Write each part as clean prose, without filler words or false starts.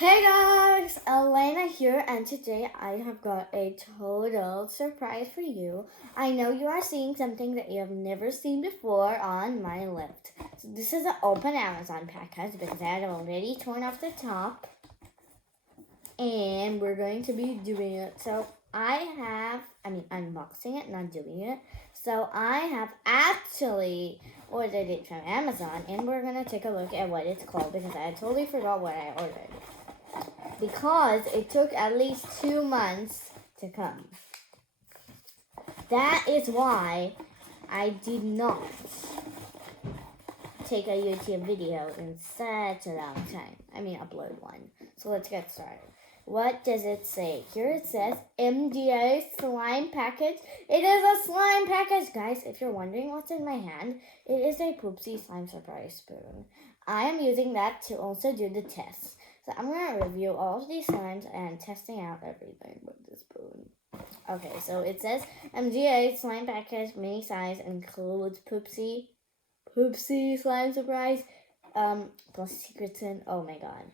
Hey guys, Elena here, and today I have got a total surprise for you. I know you are seeing something that you have never seen before on my list. So this is an open Amazon package because I had already torn off the top, and we're going to be doing it. So unboxing it, not doing it. So I have actually ordered it from Amazon, and we're gonna take a look at what it's called because I totally forgot what I ordered. Because it took at least 2 months to come. That is why I did not take a YouTube video in such a long time. Upload one. So let's get started. What does it say? Here it says MDA slime package. It is a slime package, guys. If you're wondering what's in my hand, it is a Poopsie slime surprise spoon. I am using that to also do the test. So I'm going to review all of these slimes and testing out everything with the spoon. Okay, so it says MGA slime package, mini size, includes Poopsie slime surprise, plus secret sin, oh my god.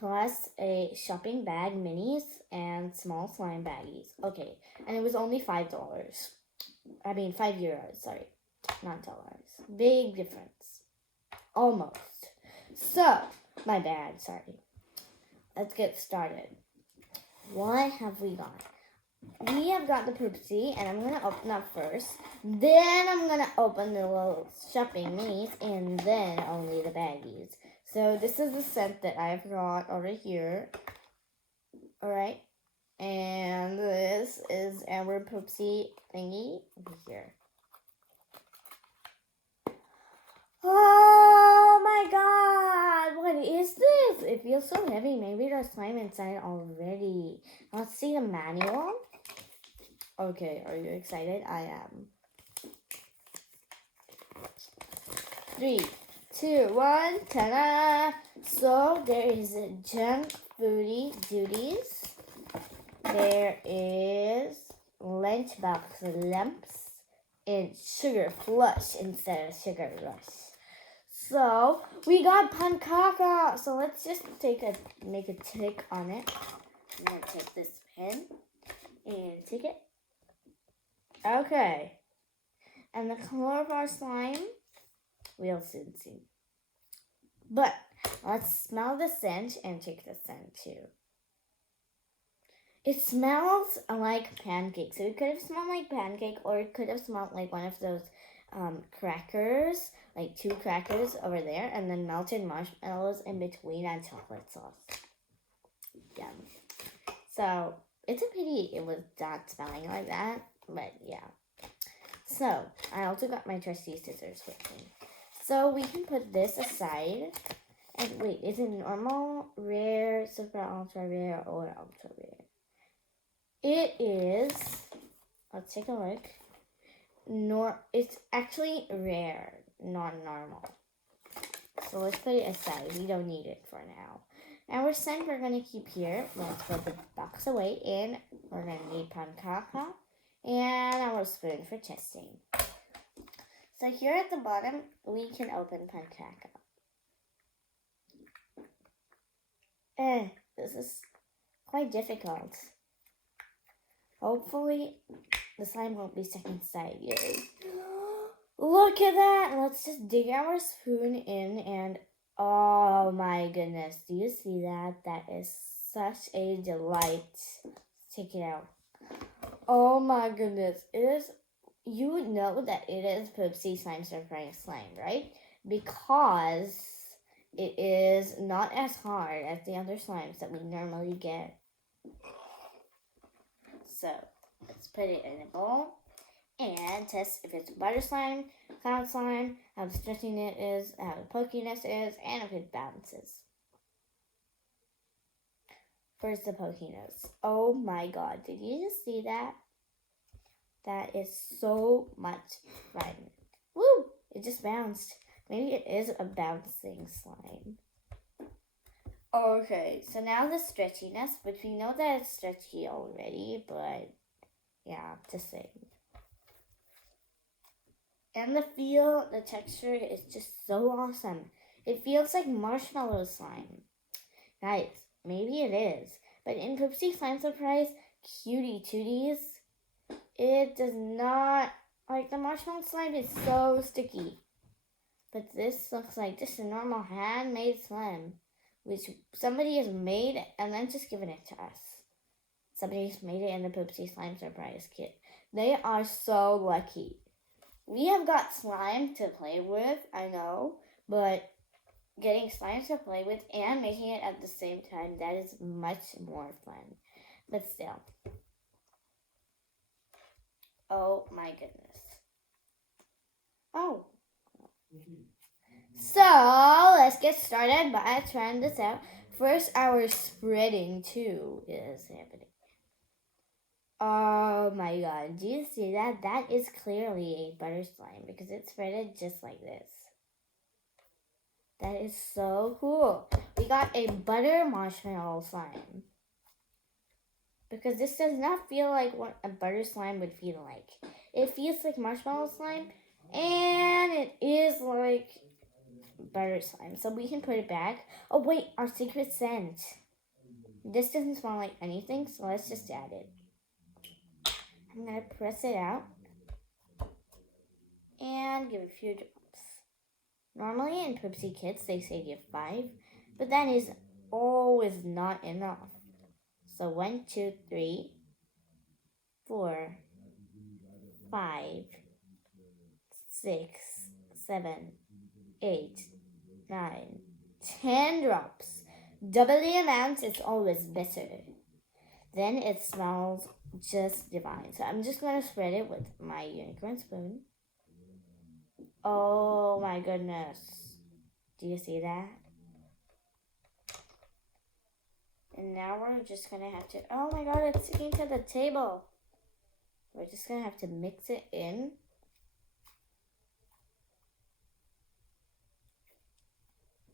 Plus a shopping bag, minis, and small slime baggies. Okay, and it was only $5. €5, sorry, not dollars. Big difference. Almost. So, my bad, sorry. Let's get started. What have we got? We have got the Poopsie, and I'm going to open up first. Then I'm going to open the little shopping minis, and then only the baggies. So this is the scent that I've got over here. Alright. And this is our Poopsie thingy over here. Oh my god! What is this? It feels so heavy. Maybe there's slime inside already. Let's see the manual. Okay, are you excited? I am. 3, 2, 1, ta-da! So there is junk foodie duties. There is lunchbox lumps and sugar flush instead of sugar rush. So we got pancaka. So let's just make a tick on it. I'm gonna take this pen and tick it. Okay. And the color of our slime, we'll soon see. But let's smell the scent and take the scent too. It smells like pancake. So it could have smelled like pancake, or it could have smelled like one of those crackers, like 2 crackers over there, and then melted marshmallows in between and chocolate sauce. Yum. So it's a pity it was not smelling like that, but yeah. So I also got my trusty scissors with me. So we can put this aside. And wait, is it normal, rare, super ultra rare, or ultra rare? It is, let's take a look. It's actually rare, not normal. So let's put it aside. We don't need it for now. Our scent we're going to keep here. Let's put the box away, and we're going to need pancaka and our spoon for testing. So here at the bottom, we can open pancaka. This is quite difficult. Hopefully, the slime won't be stuck inside you. Look at that! Let's just dig our spoon in, and oh my goodness, do you see that? That is such a delight. Take it out. Oh my goodness, you would know that it is Poopsie Slime Surprise Slime, right? Because it is not as hard as the other slimes that we normally get. So let's put it in a bowl and test if it's butter slime, cloud slime, how the stretching it is, how the pokiness is, and if it bounces. First, the pokiness. Oh my god, did you just see that? That is so much fun. Woo! It just bounced. Maybe it is a bouncing slime. Okay, so now the stretchiness, which we know that it's stretchy already, but yeah, just saying. And the feel, the texture is just so awesome. It feels like marshmallow slime. Guys, maybe it is. But in Poopsie Slime Surprise Cutie Tooties, it does not, like the marshmallow slime is so sticky. But this looks like just a normal handmade slime, which somebody has made and then just given it to us. Somebody's made it in the Poopsie Slime Surprise Kit. They are so lucky. We have got slime to play with, I know, but getting slime to play with and making it at the same time, that is much more fun. But still. Oh my goodness. Oh. So, let's get started by trying this out. First, our spreading too is happening. Oh my god, do you see that? That is clearly a butter slime because it's spreaded just like this. That is so cool. We got a butter marshmallow slime. Because this does not feel like what a butter slime would feel like. It feels like marshmallow slime, and it is like butter slime. So we can put it back. Oh wait, our secret scent. This doesn't smell like anything, so let's just add it. I'm going to press it out and give a few drops. Normally in Poopsie Kits, they say give 5, but that is always not enough. So 1, 2, 3, 4, 5, 6, 7, 8, 9, 10 drops. Double the amount, it's always better. Then it smells just divine. So I'm just going to spread it with my unicorn spoon. Oh my goodness. Do you see that? And now we're just going to have to, oh my god, it's sticking to the table. We're just going to have to mix it in.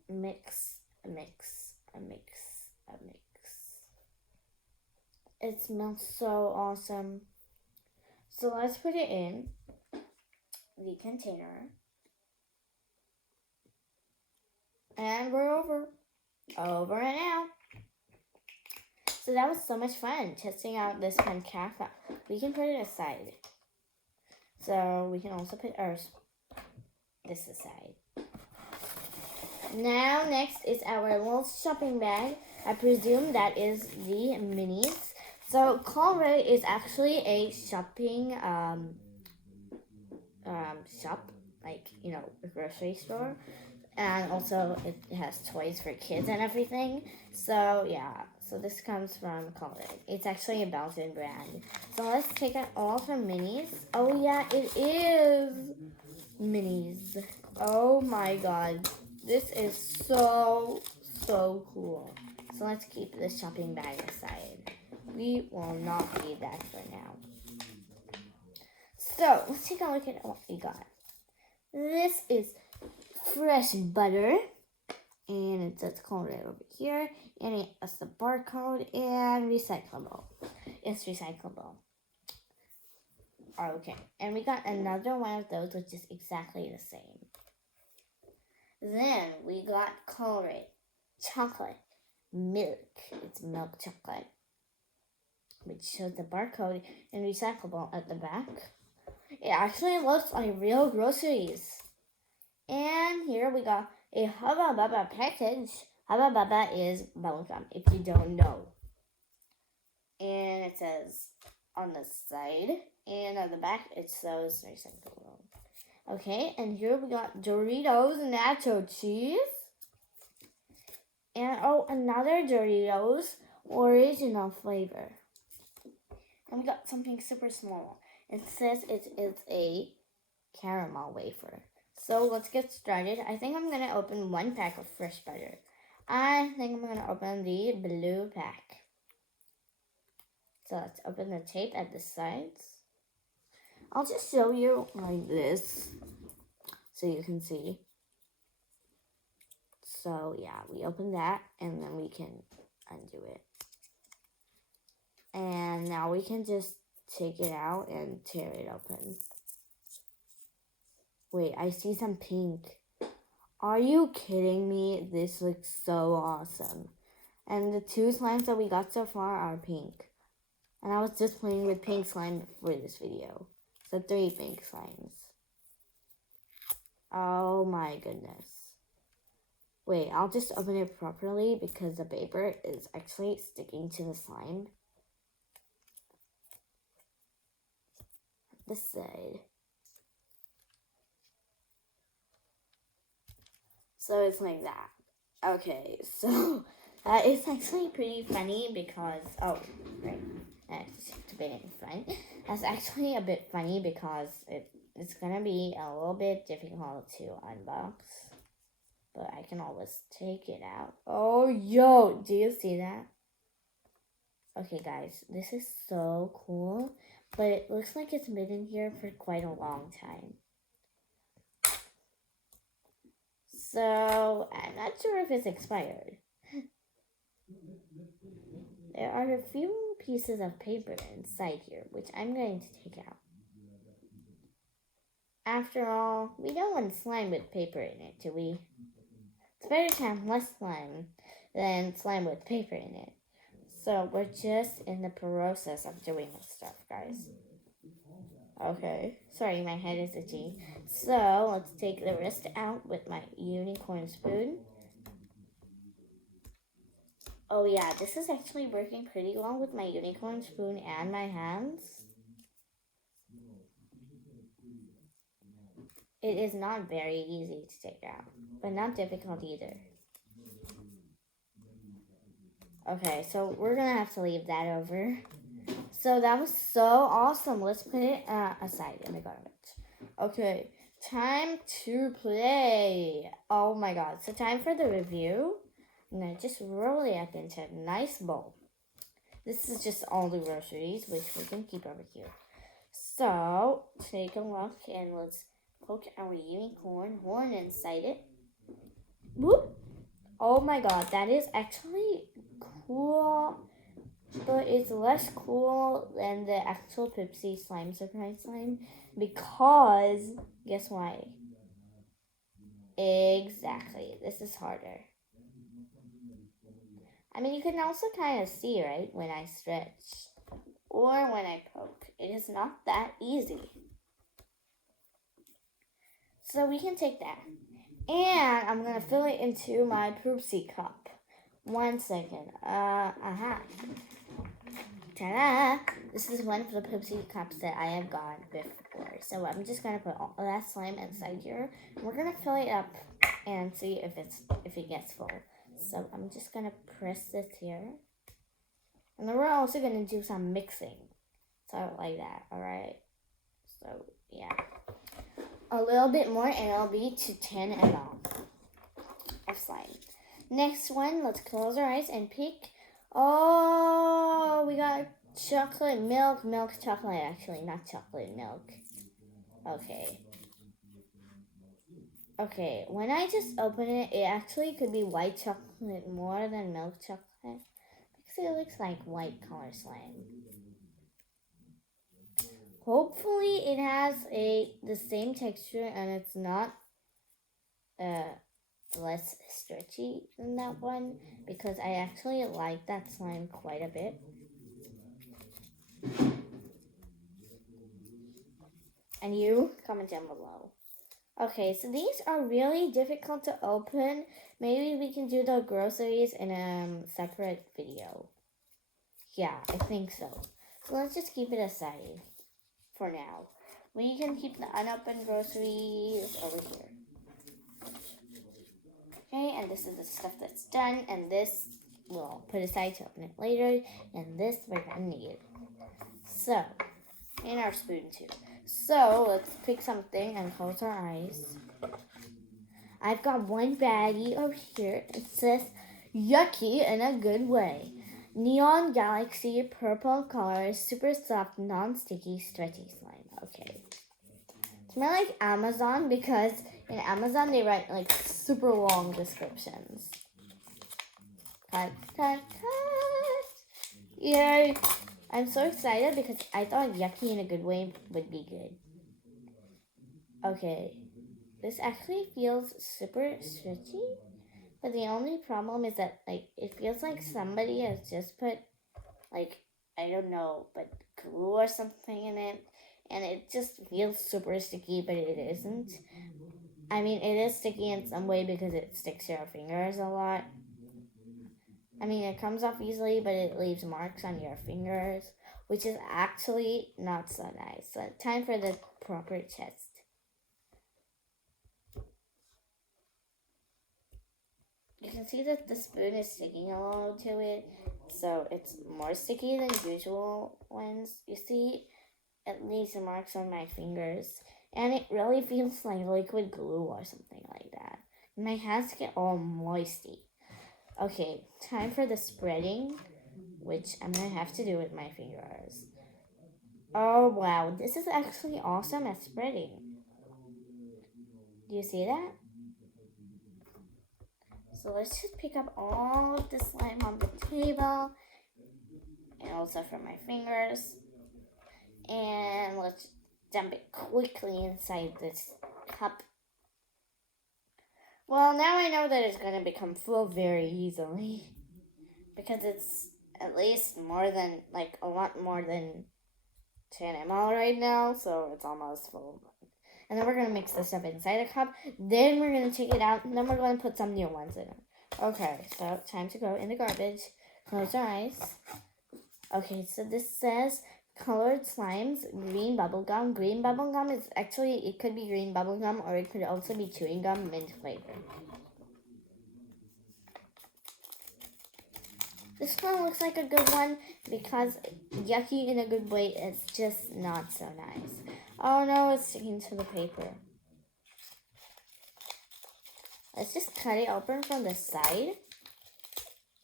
Mix, mix, mix, mix. It smells so awesome. So let's put it in the container. And we're over and out. So that was so much fun testing out this pancake. We can put it aside. So we can also put this aside. Now next is our little shopping bag. I presume that is the minis. So Colruyt is actually a shopping shop, like, you know, a grocery store. And also it has toys for kids and everything. So yeah, so this comes from Colruyt. It's actually a Belgian brand. So let's take out all of our minis. Oh yeah, it is minis. Oh my god. This is so cool. So let's keep this shopping bag aside. We will not need that for now. So let's take a look at what we got. This is fresh butter, and it says Colruyt over here, and it has the barcode and recyclable. It's recyclable. Okay, and we got another one of those which is exactly the same. Then we got Colruyt chocolate milk. It's milk chocolate, which shows the barcode and recyclable at the back. It actually looks like real groceries. And here we got a Hubba Bubba package. Hubba Bubba is bubblegum, if you don't know. And it says on the side and on the back it says recyclable. Okay, and here we got Doritos nacho cheese. And oh, another Doritos original flavor. And we got something super small. It says it is a caramel wafer. So let's get started. I think I'm going to open one pack of fresh butter. I think I'm going to open the blue pack. So let's open the tape at the sides. I'll just show you like this so you can see. So yeah, we open that and then we can undo it. And now we can just take it out and tear it open. Wait, I see some pink. Are you kidding me? This looks so awesome. And the two slimes that we got so far are pink. And I was just playing with pink slime for this video. So 3 pink slimes. Oh my goodness. Wait, I'll just open it properly because the paper is actually sticking to the slime. This side. So it's like that. Okay, so it's actually pretty funny because, oh, right, that's a bit in front. That's actually a bit funny because it's gonna be a little bit difficult to unbox. But I can always take it out. Oh, yo, do you see that? Okay, guys, this is so cool. But it looks like it's been in here for quite a long time. So, I'm not sure if it's expired. There are a few pieces of paper inside here, which I'm going to take out. After all, we don't want slime with paper in it, do we? It's better to have less slime than slime with paper in it. So we're just in the process of doing this stuff, guys. Okay, sorry, my head is itchy. So let's take the rest out with my unicorn spoon. Oh yeah, this is actually working pretty well with my unicorn spoon and my hands. It is not very easy to take out, but not difficult either. Okay, so we're gonna have to leave that over. So that was so awesome. Let's put it aside in the garbage. Okay, time to play. Oh my god. So time for the review. I'm gonna just roll it up into a nice bowl. This is just all the groceries, which we can keep over here. So take a look and let's poke our unicorn horn inside it. Whoop! Oh my god, that is actually cool. But it's less cool than the actual Pipsy Slime Surprise Slime because, guess why? Exactly, this is harder. I mean, you can also kind of see, right, when I stretch or when I poke. It is not that easy. So we can take that. And I'm going to fill it into my Poopsie cup. 1 second. Ta-da! This is one of the Poopsie cups that I have got before. So I'm just gonna put all that slime inside here. We're gonna fill it up and see if it gets full. So I'm just gonna press this here. And then we're also gonna do some mixing. So like that, alright? So yeah. A little bit more and it'll be to 10 ml of slime. Next one, let's close our eyes and pick. Oh, we got chocolate milk chocolate, actually, not chocolate milk. Okay, when I just open it, it actually could be white chocolate more than milk chocolate because it looks like white color slime. Hopefully it has the same texture and it's not less stretchy than that one because I actually like that slime quite a bit. And you? Comment down below. Okay, so these are really difficult to open. Maybe we can do the groceries in a separate video. Yeah, I think so. So let's just keep it aside for now. We can keep the unopened groceries over here. Okay, and this is the stuff that's done, and this we'll put aside to open it later, and this we're gonna need. So, and our spoon too. So, let's pick something and close our eyes. I've got one baggie over here. It says, yucky in a good way. Neon Galaxy purple color, super soft, non-sticky, stretchy slime. Okay. It's more like Amazon because in Amazon they write like super long descriptions. Cut, cut, cut. Yay. I'm so excited because I thought yucky in a good way would be good. Okay. This actually feels super stretchy. But the only problem is that like it feels like somebody has just put like I don't know, but glue or something in it, and it just feels super sticky, but it isn't. I mean, it is sticky in some way because it sticks to your fingers a lot. I mean, it comes off easily, but it leaves marks on your fingers, which is actually not so nice. So, time for the proper test. You can see that the spoon is sticking a little to it, so it's more sticky than usual ones. You see, it leaves marks on my fingers, and it really feels like liquid glue or something like that. My hands get all moisty. Okay, time for the spreading, which I'm gonna have to do with my fingers. Oh wow, this is actually awesome at spreading. Do you see that? So let's just pick up all of the slime on the table and also from my fingers. And let's dump it quickly inside this cup. Well, now I know that it's going to become full very easily. Because it's at least more than, like, a lot more than 10 ml right now. So it's almost full. And then we're going to mix this up inside the cup. Then we're going to take it out. And then we're going to put some new ones in it. Okay, so time to go in the garbage. Close your eyes. Okay, so this says colored slimes, green bubble gum. Green bubble gum is actually, it could be green bubble gum or it could also be chewing gum, mint flavor. This one looks like a good one because yucky in a good way. It's just not so nice. Oh no, it's sticking to the paper. Let's just cut it open from the side.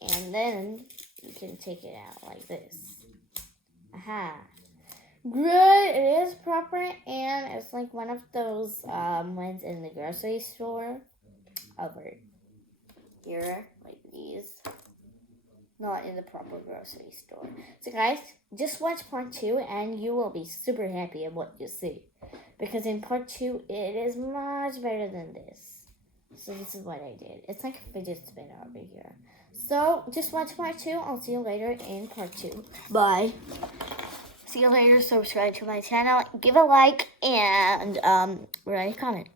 And then you can take it out like this. Aha. Good, it is proper, and it's like one of those ones in the grocery store over here, like these. Not in the proper grocery store. So guys, just watch part 2 and you will be super happy at what you see. Because in part 2, it is much better than this. So this is what I did. It's like a fidget spinner over here. So just watch part 2. I'll see you later in part 2. Bye. See you later. Subscribe to my channel. Give a like and write a comment.